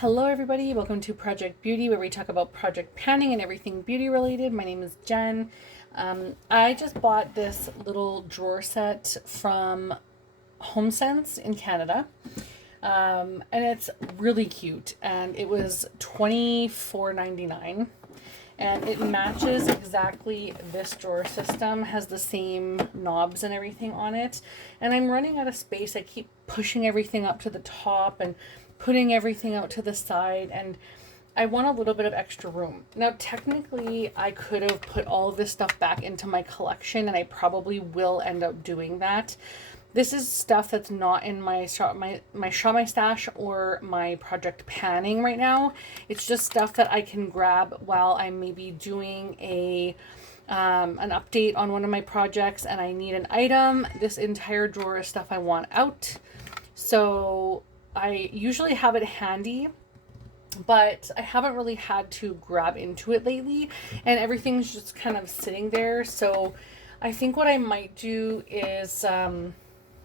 Hello everybody, welcome to Project Beauty, where we talk about project planning and everything beauty related. My name is Jen. I just bought this little drawer set from HomeSense in Canada. And it's really cute, and it was $24.99, and it matches exactly this drawer system, has the same knobs and everything on it. And I'm running out of space. I keep pushing everything up to the top and putting everything out to the side, and I want a little bit of extra room. Now, technically, I could have put all of this stuff back into my collection, and I probably will end up doing that. This is stuff that's not in my shop my stash or my project panning right now. It's just stuff that I can grab while I'm maybe doing an update on one of my projects and I need an item. This entire drawer is stuff I want out. So I usually have it handy, but I haven't really had to grab into it lately, and everything's just kind of sitting there. So I think what I might do is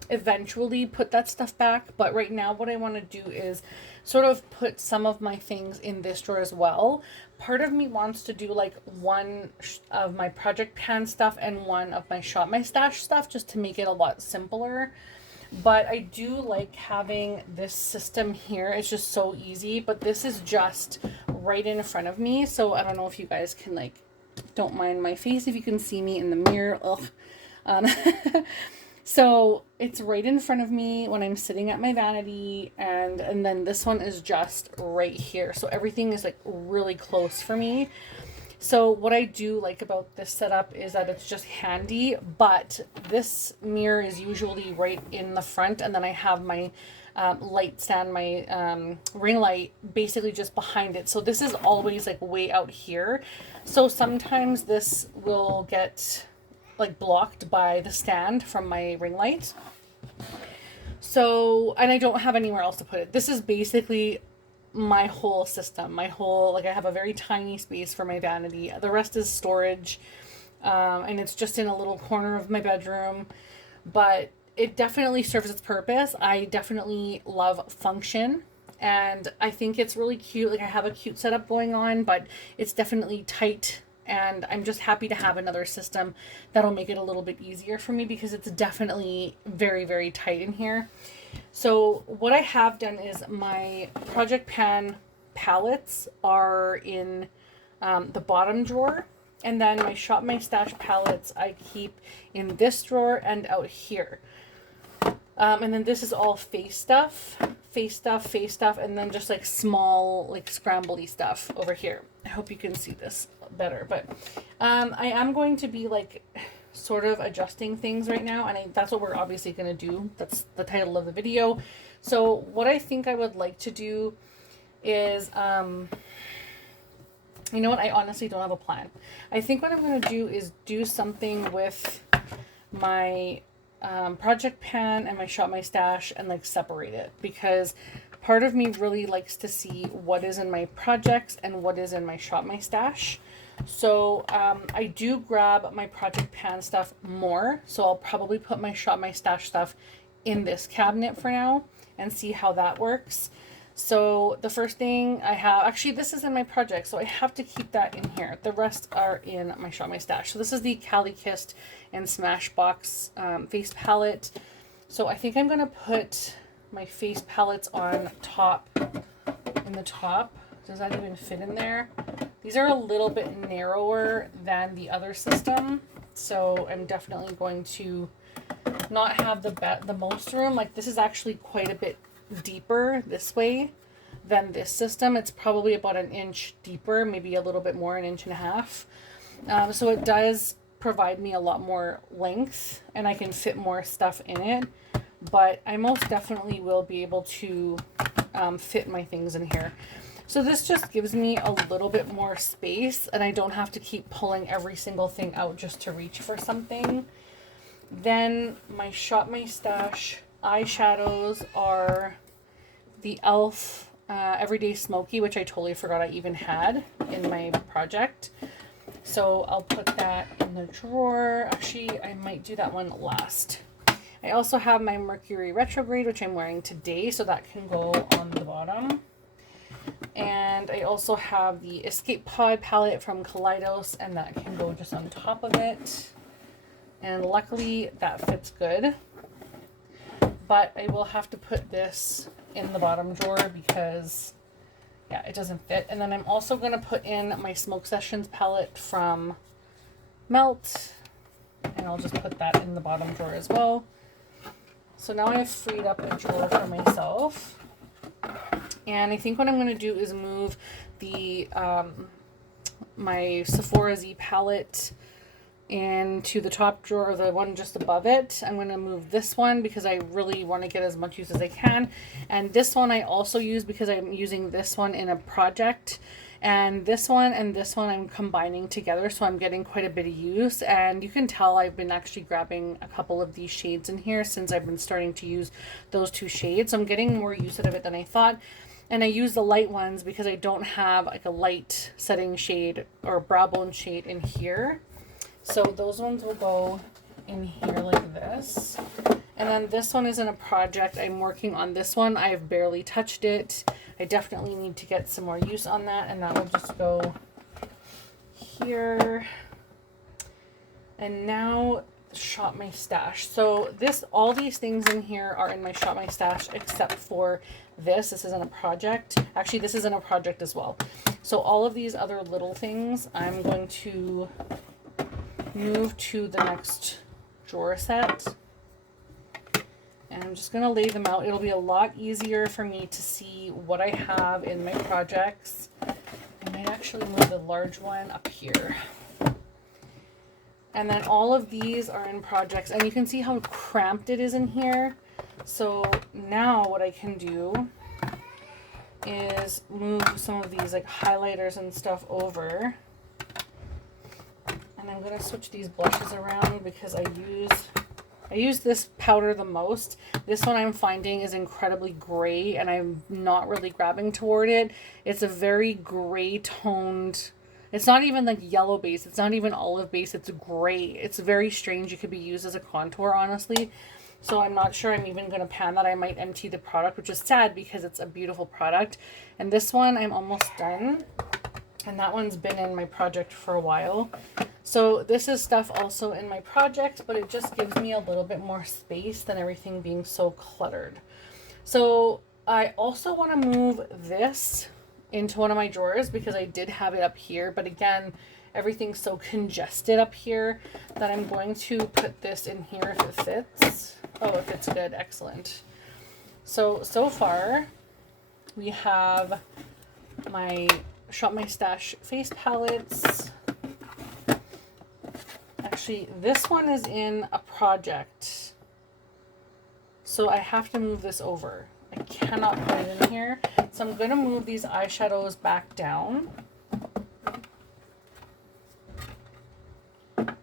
eventually put that stuff back, but right now what I want to do is sort of put some of my things in this drawer as well. Part of me wants to do like one of my project pan stuff and one of my shop my stash stuff, just to make it a lot simpler. But I do like having this system here. It's just so easy, but this is just right in front of me, so I don't know if you guys can, like, don't mind my face if you can see me in the mirror. Ugh. So it's right in front of me when I'm sitting at my vanity, and then this one is just right here. So everything is like really close for me. So what I do like about this setup is that it's just handy, but this mirror is usually right in the front, and then I have my light stand, my ring light, basically just behind it. So this is always like way out here. So sometimes this will get like blocked by the stand from my ring light. So, and I don't have anywhere else to put it. This is basically my whole system, my whole, like, I have a very tiny space for my vanity. The rest is storage, and it's just in a little corner of my bedroom, but it definitely serves its purpose. I definitely love function, and I think it's really cute. Like, I have a cute setup going on, but it's definitely tight, and I'm just happy to have another system that'll make it a little bit easier for me, because it's definitely very, very tight in here. So what I have done is my project pan palettes are in the bottom drawer, and then my shop my stash palettes I keep in this drawer and out here. And then this is all face stuff, and then just like small, like scrambly stuff over here. I hope you can see this better, but I am going to be like sort of adjusting things right now, and that's what we're obviously going to do. That's the title of the video. So what I think I would like to do is, you know what, I honestly don't have a plan. I think what I'm going to do is do something with my project pan and my shop my stash, and like separate it, because part of me really likes to see what is in my projects and what is in my shop my stash. So I do grab my project pan stuff more, so I'll probably put my shop my stash stuff in this cabinet for now and see how that works. So the first thing I have, actually this is in my project, so I have to keep that in here. The rest are in my shop my stash. So this is the Cali Kissed and Smashbox face palette. So I think I'm gonna put my face palettes on top, in the top. Does that even fit in there? These are a little bit narrower than the other system, so I'm definitely going to not have the most room. Like, this is actually quite a bit deeper this way than this system. It's probably about an inch deeper, maybe a little bit more, 1.5 inches. So it does provide me a lot more length, and I can fit more stuff in it, but I most definitely will be able to fit my things in here. So this just gives me a little bit more space, and I don't have to keep pulling every single thing out just to reach for something. Then my shop my stash eyeshadows are the e.l.f. Everyday Smoky, which I totally forgot I even had in my project. So I'll put that in the drawer. Actually, I might do that one last. I also have my Mercury Retrograde, which I'm wearing today, so that can go on the bottom. And I also have the Escape Pod palette from Kaleidos, and that can go just on top of it. And luckily that fits good. But I will have to put this in the bottom drawer because, yeah, it doesn't fit. And then I'm also going to put in my Smoke Sessions palette from Melt. And I'll just put that in the bottom drawer as well. So now I've freed up a drawer for myself. And I think what I'm going to do is move the my Sephora Z palette into the top drawer, the one just above it. I'm going to move this one because I really want to get as much use as I can. And this one I also use because I'm using this one in a project. And this one I'm combining together, so I'm getting quite a bit of use. And you can tell I've been actually grabbing a couple of these shades in here since I've been starting to use those two shades. So I'm getting more use out of it than I thought. And I use the light ones because I don't have like a light setting shade or brow bone shade in here. So those ones will go in here like this. And then this one is in a project. I'm working on this one. I've barely touched it. I definitely need to get some more use on that. And that will just go here. And now Shop My Stash. So all these things in here are in my Shop My Stash except for this. This isn't a project. Actually, this isn't a project as well. So all of these other little things I'm going to move to the next drawer set. And I'm just going to lay them out. It'll be a lot easier for me to see what I have in my projects. I might actually move the large one up here. And then all of these are in projects. And you can see how cramped it is in here. So now what I can do is move some of these like highlighters and stuff over. And I'm going to switch these blushes around because I use this powder the most. This one I'm finding is incredibly gray and I'm not really grabbing toward it. It's a very gray toned, it's not even like yellow base. It's not even olive base. It's gray. It's very strange. It could be used as a contour, honestly. So I'm not sure I'm even going to pan that. I might empty the product, which is sad because it's a beautiful product. And this one I'm almost done. And that one's been in my project for a while. So this is stuff also in my project, but it just gives me a little bit more space than everything being so cluttered. So I also want to move this into one of my drawers because I did have it up here. But again, everything's so congested up here that I'm going to put this in here if it fits. Oh, it fits good. Excellent. So far we have my Shop My Stash face palettes. Actually, this one is in a project, so I have to move this over. I cannot put it in here, so I'm going to move these eyeshadows back down. And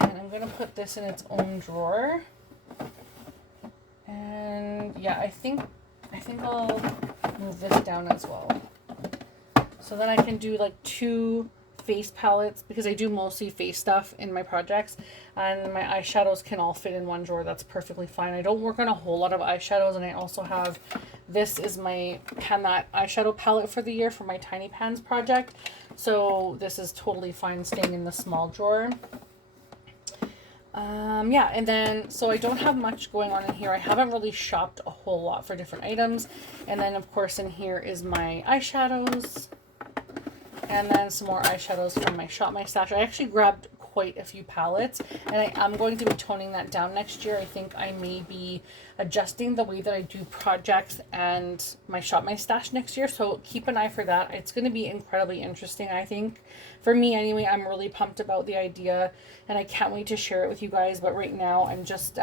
I'm going to put this in its own drawer. And yeah, I think I'll move this down as well. So then I can do like 2 face palettes because I do mostly face stuff in my projects, and my eyeshadows can all fit in one drawer. That's perfectly fine. I don't work on a whole lot of eyeshadows, and I also have, this is my Pan That eyeshadow palette for the year for my Tiny Pans project. So this is totally fine staying in the small drawer. Yeah, and then, so I don't have much going on in here. I haven't really shopped a whole lot for different items. And then, of course, in here is my eyeshadows. And then some more eyeshadows from my Shop My Stash. I actually grabbed quite a few palettes, and I am going to be toning that down next year. I think I may be adjusting the way that I do projects and my Shop My Stash next year, so keep an eye for that. It's going to be incredibly interesting, I think. For me anyway, I'm really pumped about the idea, and I can't wait to share it with you guys. But right now I'm just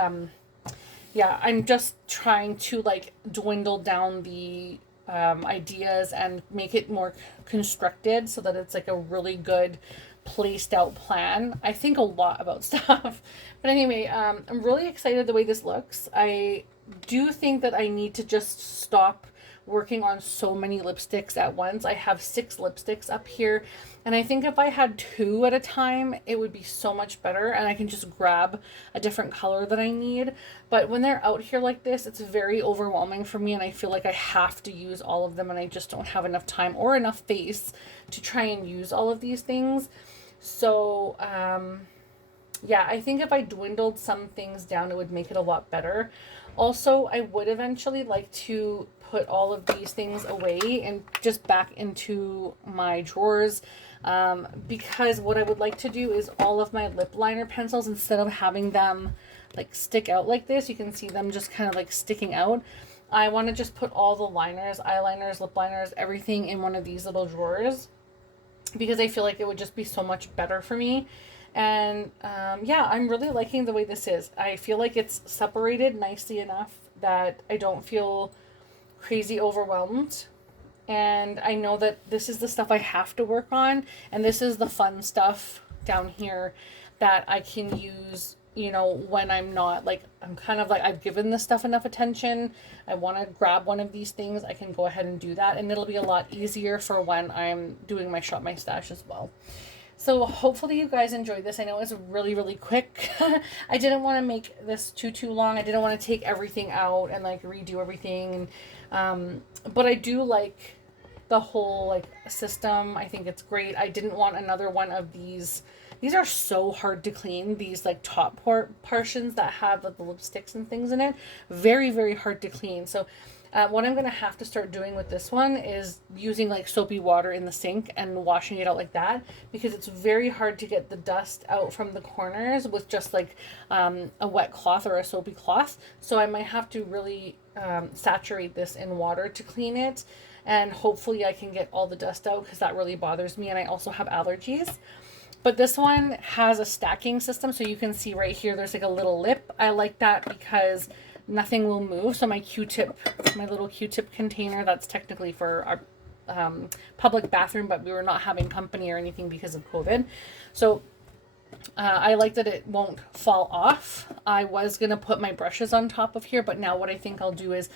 yeah, I'm just trying to like dwindle down the ideas and make it more constructed so that it's like a really good placed out plan. I think a lot about stuff. But anyway, I'm really excited the way this looks. I do think that I need to just stop working on so many lipsticks at once. I have 6 lipsticks up here, and I think if I had 2 at a time, it would be so much better, and I can just grab a different color that I need. But when they're out here like this, it's very overwhelming for me, and I feel like I have to use all of them, and I just don't have enough time or enough face to try and use all of these things. So, yeah, I think if I dwindled some things down, it would make it a lot better. Also, I would eventually like to put all of these things away and just back into my drawers, because what I would like to do is all of my lip liner pencils, instead of having them like stick out like this, you can see them just kind of like sticking out. I want to just put all the liners, eyeliners, lip liners, everything in one of these little drawers, because I feel like it would just be so much better for me. And yeah, I'm really liking the way this is. I feel like it's separated nicely enough that I don't feel crazy overwhelmed. And I know that this is the stuff I have to work on, and this is the fun stuff down here that I can use, you know, when I'm not like, I'm kind of like, I've given this stuff enough attention, I want to grab one of these things, I can go ahead and do that, and it'll be a lot easier for when I'm doing my Shop My Stash as well. So hopefully you guys enjoyed this. I know it's really, really quick. I didn't want to make this too long. I didn't want to take everything out and like redo everything. But I do like the whole like system. I think it's great. I didn't want another one of these. These are so hard to clean. These like top portions that have like, the lipsticks and things in it. Very, very hard to clean. So what I'm going to have to start doing with this one is using like soapy water in the sink and washing it out like that, because it's very hard to get the dust out from the corners with just like a wet cloth or a soapy cloth. So I might have to really saturate this in water to clean it, and hopefully I can get all the dust out, because that really bothers me, and I also have allergies. But this one has a stacking system, so you can see right here there's like a little lip. I like that because nothing will move. So my Q-tip, my little Q-tip container, that's technically for our public bathroom, but we were not having company or anything because of COVID. So I like that it won't fall off. I was going to put my brushes on top of here, but now what I think I'll do is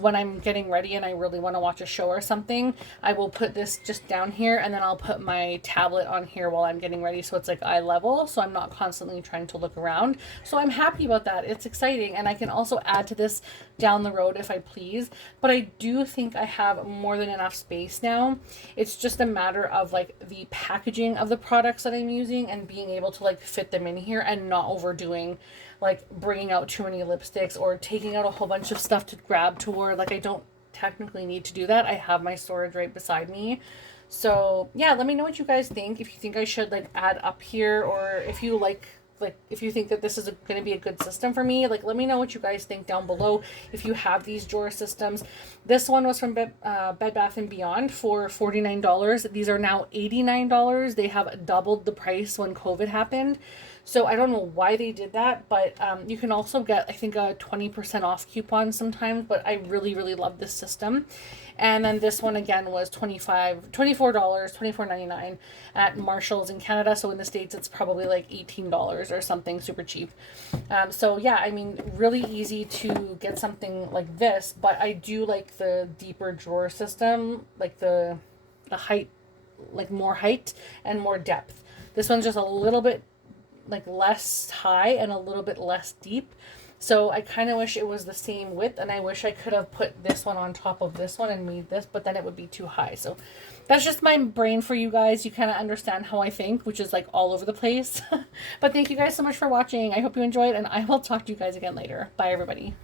when I'm getting ready and I really want to watch a show or something, I will put this just down here, and then I'll put my tablet on here while I'm getting ready, so it's like eye level, so I'm not constantly trying to look around. So I'm happy about that. It's exciting, and I can also add to this down the road if I please, but I do think I have more than enough space now. It's just a matter of like the packaging of the products that I'm using and being able to like fit them in here and not overdoing, like bringing out too many lipsticks or taking out a whole bunch of stuff to grab toward. Like, I don't technically need to do that. I have my storage right beside me. So yeah, let me know what you guys think. If you think I should like add up here, or if you like if you think that this is going to be a good system for me, like let me know what you guys think down below. If you have these drawer systems, this one was from Bed Bath & Beyond for $49. These are now $89. They have doubled the price when COVID happened. So I don't know why they did that, but you can also get, I think, a 20% off coupon sometimes, but I really, really love this system. And then this one again was $24.99 at Marshall's in Canada. So in the States, it's probably like $18 or something super cheap. So yeah, I mean, really easy to get something like this, but I do like the deeper drawer system, like the height, like more height and more depth. This one's just a little bit like less high and a little bit less deep. So I kind of wish it was the same width, and I wish I could have put this one on top of this one and made this, but then it would be too high. So that's just my brain for you guys. You kind of understand how I think, which is like all over the place. But thank you guys so much for watching. I hope you enjoyed, and I will talk to you guys again later. Bye, everybody.